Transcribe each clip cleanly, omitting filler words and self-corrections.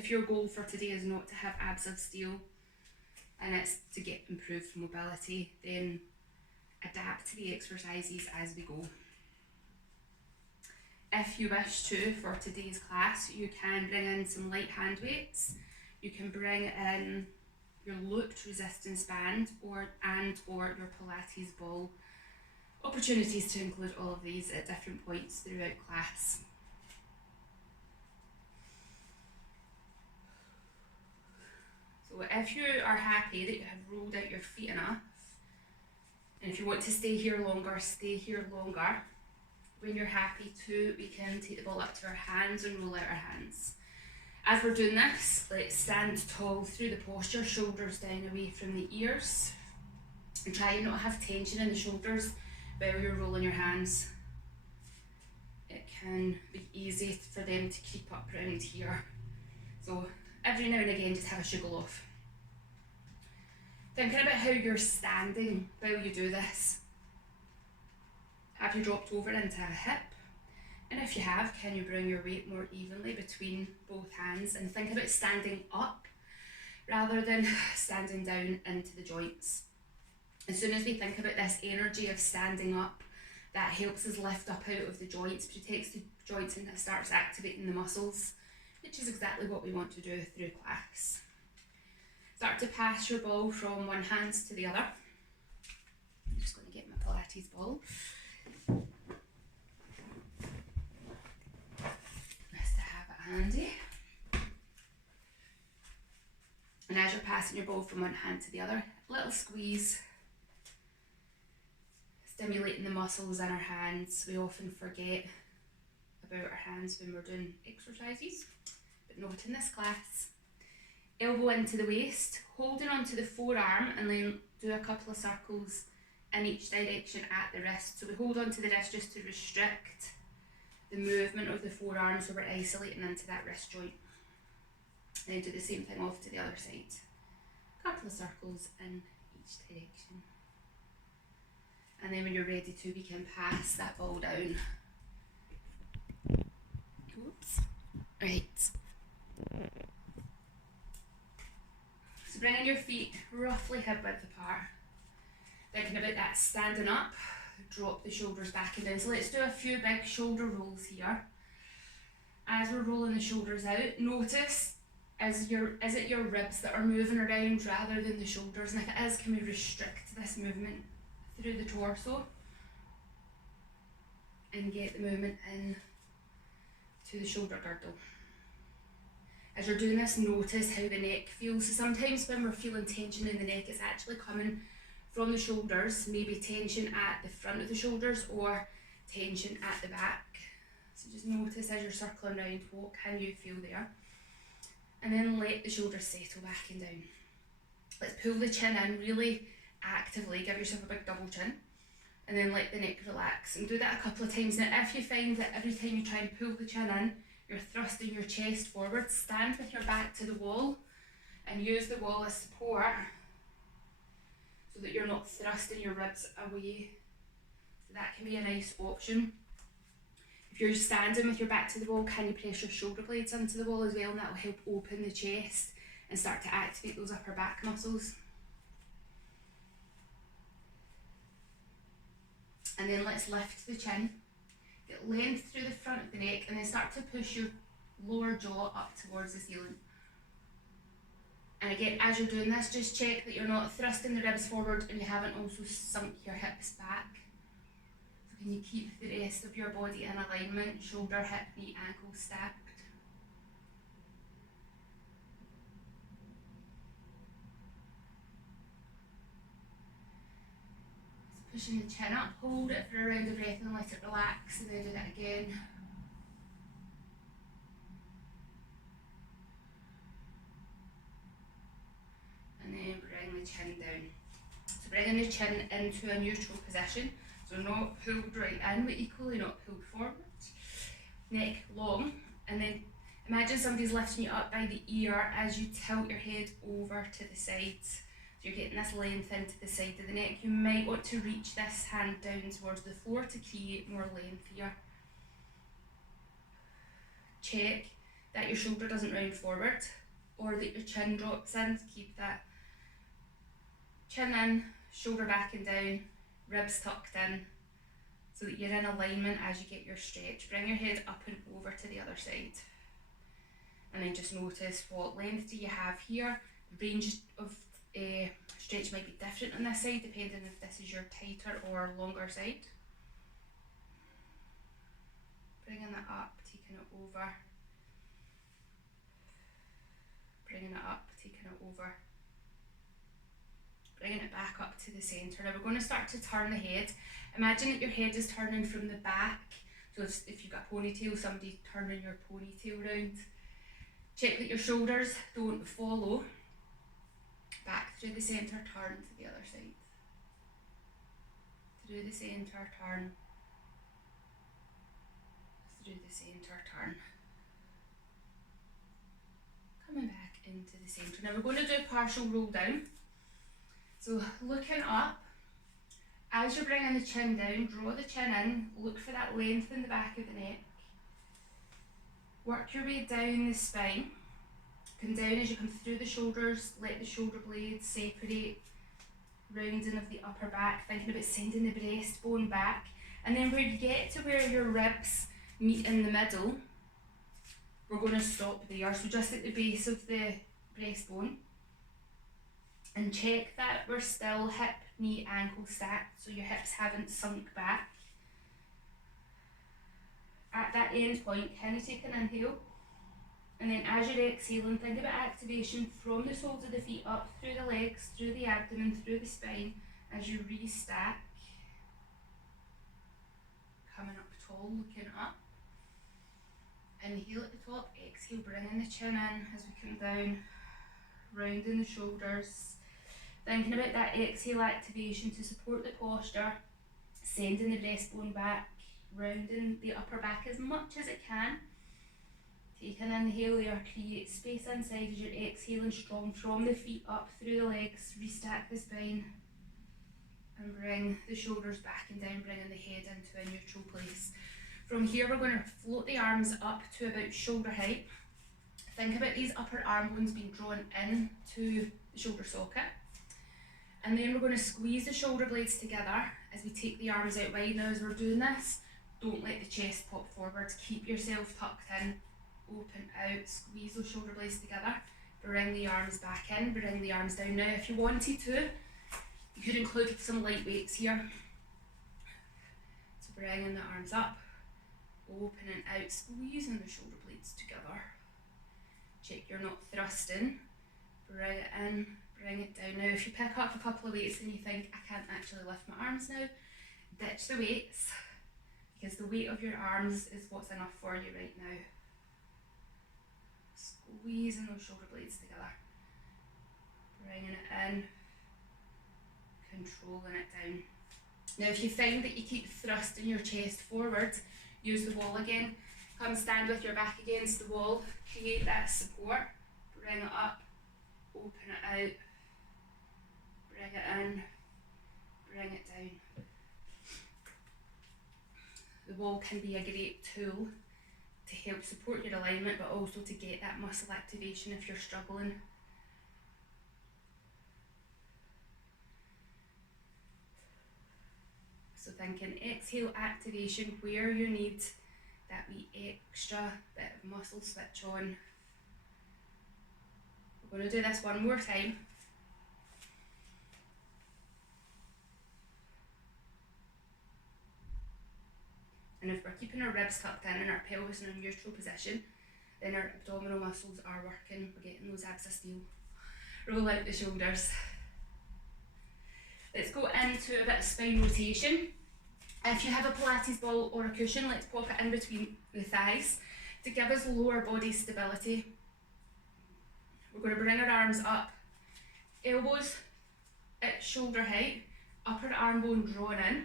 if your goal for today is not to have abs of steel and it's to get improved mobility, then adapt to the exercises as we go. If you wish to, for today's class, you can bring in some light hand weights. You can bring in your looped resistance band or your Pilates ball. Opportunities to include all of these at different points throughout class. So if you are happy that you have rolled out your feet enough, and if you want to stay here longer, stay here longer. When you're happy to, we can take the ball up to our hands and roll out our hands. As we're doing this, let's stand tall through the posture, shoulders down away from the ears. And try and not have tension in the shoulders while you're rolling your hands. It can be easy for them to creep up around here. So every now and again, just have a shuggle off. Thinking about how you're standing while you do this. Have you dropped over into a hip? And if you have, can you bring your weight more evenly between both hands and think about standing up rather than standing down into the joints. As soon as we think about this energy of standing up, that helps us lift up out of the joints, protects the joints, and it starts activating the muscles, which is exactly what we want to do through class. Start to pass your ball from one hand to the other. I'm just going to get my Pilates ball. Nice to have it handy. And as you're passing your ball from one hand to the other, little squeeze, stimulating the muscles in our hands. We often forget about our hands when we're doing exercises, but not in this class. Elbow into the waist, holding onto the forearm, and then do a couple of circles in each direction at the wrist. So we hold onto the wrist just to restrict the movement of the forearm, so we're isolating into that wrist joint. And then do the same thing off to the other side. A couple of circles in each direction. And then when you're ready to, we can pass that ball down. Oops. Right. So bringing your feet roughly hip width apart. Thinking about that standing up, drop the shoulders back and down. So let's do a few big shoulder rolls here. As we're rolling the shoulders out, notice is it your ribs that are moving around rather than the shoulders? And if it is, can we restrict this movement through the torso and get the movement in to the shoulder girdle. As you're doing this, notice how the neck feels. So sometimes when we're feeling tension in the neck, it's actually coming from the shoulders, maybe tension at the front of the shoulders or tension at the back. So just notice as you're circling around, what can you feel there? And then let the shoulders settle back and down. Let's pull the chin in really actively, give yourself a big double chin, and then let the neck relax. And do that a couple of times. Now if you find that every time you try and pull the chin in, you're thrusting your chest forward, stand with your back to the wall and use the wall as support so that you're not thrusting your ribs away. So that can be a nice option. If you're standing with your back to the wall, can you press your shoulder blades into the wall as well, and that will help open the chest and start to activate those upper back muscles. And then let's lift the chin, get length through the front of the neck, and then start to push your lower jaw up towards the ceiling. And again, as you're doing this, just check that you're not thrusting the ribs forward and you haven't also sunk your hips back. So can you keep the rest of your body in alignment, shoulder, hip, knee, ankle stacked. Pushing the chin up, hold it for around the breath and let it relax, and then do that again. And then bring the chin down. So bringing the chin into a neutral position, so not pulled right in, but equally not pulled forward. Neck long, and then imagine somebody's lifting you up by the ear as you tilt your head over to the sides. So you're getting this length into the side of the neck. You might want to reach this hand down towards the floor to create more length here. Check that your shoulder doesn't round forward or that your chin drops in. Keep that chin in, shoulder back and down, ribs tucked in, so that you're in alignment as you get your stretch. Bring your head up and over to the other side. And then just notice what length do you have here. The range of stretch might be different on this side depending if this is your tighter or longer side. Bringing it up, taking it over. Bringing it up, taking it over. Bringing it back up to the centre. Now we're going to start to turn the head. Imagine that your head is turning from the back. So if you've got a ponytail, somebody turning your ponytail round. Check that your shoulders don't follow. Back through the centre, turn to the other side. Through the centre, turn. Through the centre, turn. Coming back into the centre. Now we're going to do a partial roll down. So looking up, as you're bringing the chin down, draw the chin in, look for that length in the back of the neck. Work your way down the spine. Come down as you come through the shoulders, let the shoulder blades separate, rounding of the upper back, thinking about sending the breastbone back. And then where you get to where your ribs meet in the middle, we're going to stop there. So just at the base of the breastbone. And check that we're still hip, knee, ankle stacked, so your hips haven't sunk back. At that end point, can you take an inhale? And then as you're exhaling, think about activation from the soles of the feet up through the legs, through the abdomen, through the spine, as you restack. Coming up tall, looking up. Inhale at the top, exhale, bringing the chin in as we come down, rounding the shoulders. Thinking about that exhale activation to support the posture, sending the breastbone back, rounding the upper back as much as it can. Take an inhale there, create space inside as you're exhaling strong from the feet up through the legs, restack the spine, and bring the shoulders back and down, bringing the head into a neutral place. From here we're going to float the arms up to about shoulder height. Think about these upper arm bones being drawn into the shoulder socket. And then we're going to squeeze the shoulder blades together as we take the arms out wide. Now as we're doing this, don't let the chest pop forward. Keep yourself tucked in, open out, squeeze those shoulder blades together. Bring the arms back in, bring the arms down. Now if you wanted to, you could include some light weights here. So bringing the arms up, opening out, squeezing the shoulder blades together. Check you're not thrusting. Bring it in, bring it down. Now if you pick up a couple of weights and you think, I can't actually lift my arms now, ditch the weights, because the weight of your arms is what's enough for you right now. Squeezing those shoulder blades together. Bringing it in, controlling it down. Now if you find that you keep thrusting your chest forward, use the wall again. Come stand with your back against the wall, create that support, bring it up, open it out, bring it in, bring it down. The wall can be a great tool to help support your alignment, but also to get that muscle activation if you're struggling. So thinking exhale activation where you need that wee extra bit of muscle switch on. We're going to do this one more time. And if we're keeping our ribs tucked in and our pelvis in a neutral position, then our abdominal muscles are working. We're getting those abs of steel. Roll out the shoulders. Let's go into a bit of spine rotation. If you have a Pilates ball or a cushion, let's pop it in between the thighs to give us lower body stability. We're going to bring our arms up, elbows at shoulder height, upper arm bone drawn in.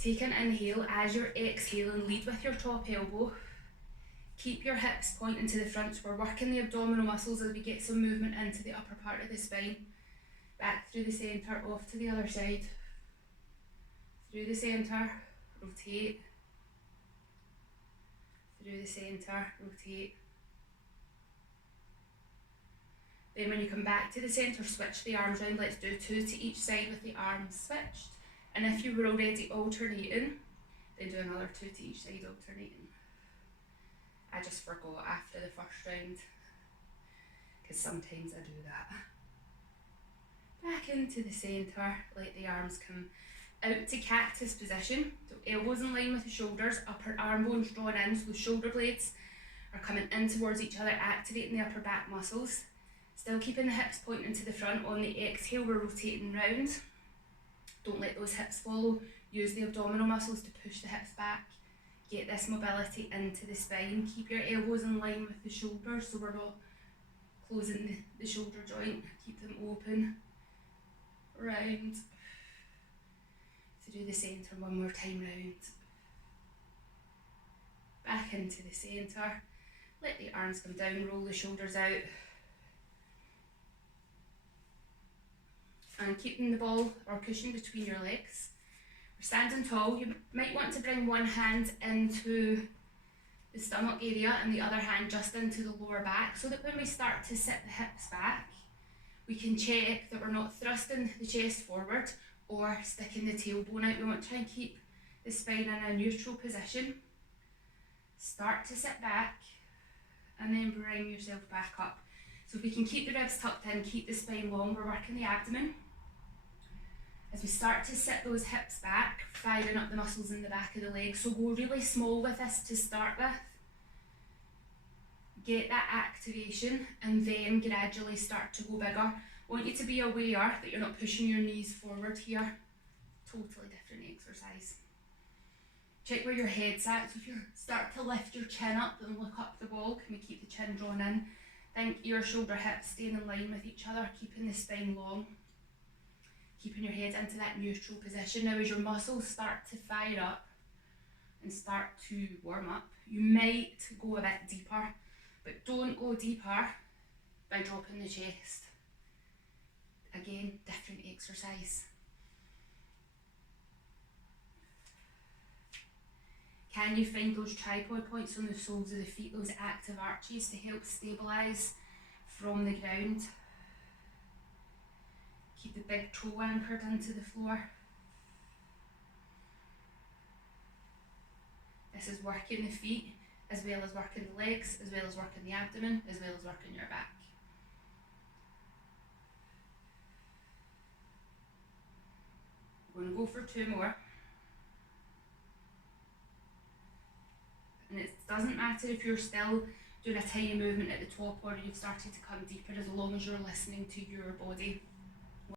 Take an inhale. As you're exhaling, lead with your top elbow. Keep your hips pointing to the front, so we're working the abdominal muscles as we get some movement into the upper part of the spine. Back through the centre, off to the other side. Through the centre, rotate. through the centre, rotate. Then when you come back to the centre, switch the arms round. Let's do 2 to each side with the arms switched. And if you were already alternating, then do another 2 to each side alternating. I just forgot after the first round, because sometimes I do that. Back into the centre, let the arms come out to cactus position. So elbows in line with the shoulders, upper arm bones drawn in, so the shoulder blades are coming in towards each other, activating the upper back muscles. Still keeping the hips pointing to the front. On the exhale, we're rotating round. Don't let those hips follow. Use the abdominal muscles to push the hips back. Get this mobility into the spine. Keep your elbows in line with the shoulders so we're not closing the shoulder joint. Keep them open. Round. Through the centre one more time round. Back into the centre. Let the arms come down, roll the shoulders out. And keeping the ball or cushion between your legs. We're standing tall. You might want to bring one hand into the stomach area and the other hand just into the lower back, so that when we start to sit the hips back, we can check that we're not thrusting the chest forward or sticking the tailbone out. We want to try and keep the spine in a neutral position. Start to sit back and then bring yourself back up. So if we can keep the ribs tucked in, keep the spine long, we're working the abdomen. As we start to sit those hips back, firing up the muscles in the back of the legs. So go really small with this to start with. Get that activation and then gradually start to go bigger. I want you to be aware that you're not pushing your knees forward here. Totally different exercise. Check where your head's at. So if you start to lift your chin up and look up the wall, can we keep the chin drawn in? Think ear, shoulder, hips staying in line with each other, keeping the spine long. Keeping your head into that neutral position. Now as your muscles start to fire up and start to warm up, you might go a bit deeper, but don't go deeper by dropping the chest. Again, different exercise. Can you find those tripod points on the soles of the feet, those active arches to help stabilise from the ground? Keep the big toe anchored into the floor. This is working the feet, as well as working the legs, as well as working the abdomen, as well as working your back. We're going to go for 2 more. And it doesn't matter if you're still doing a tiny movement at the top or you've started to come deeper, as long as you're listening to your body.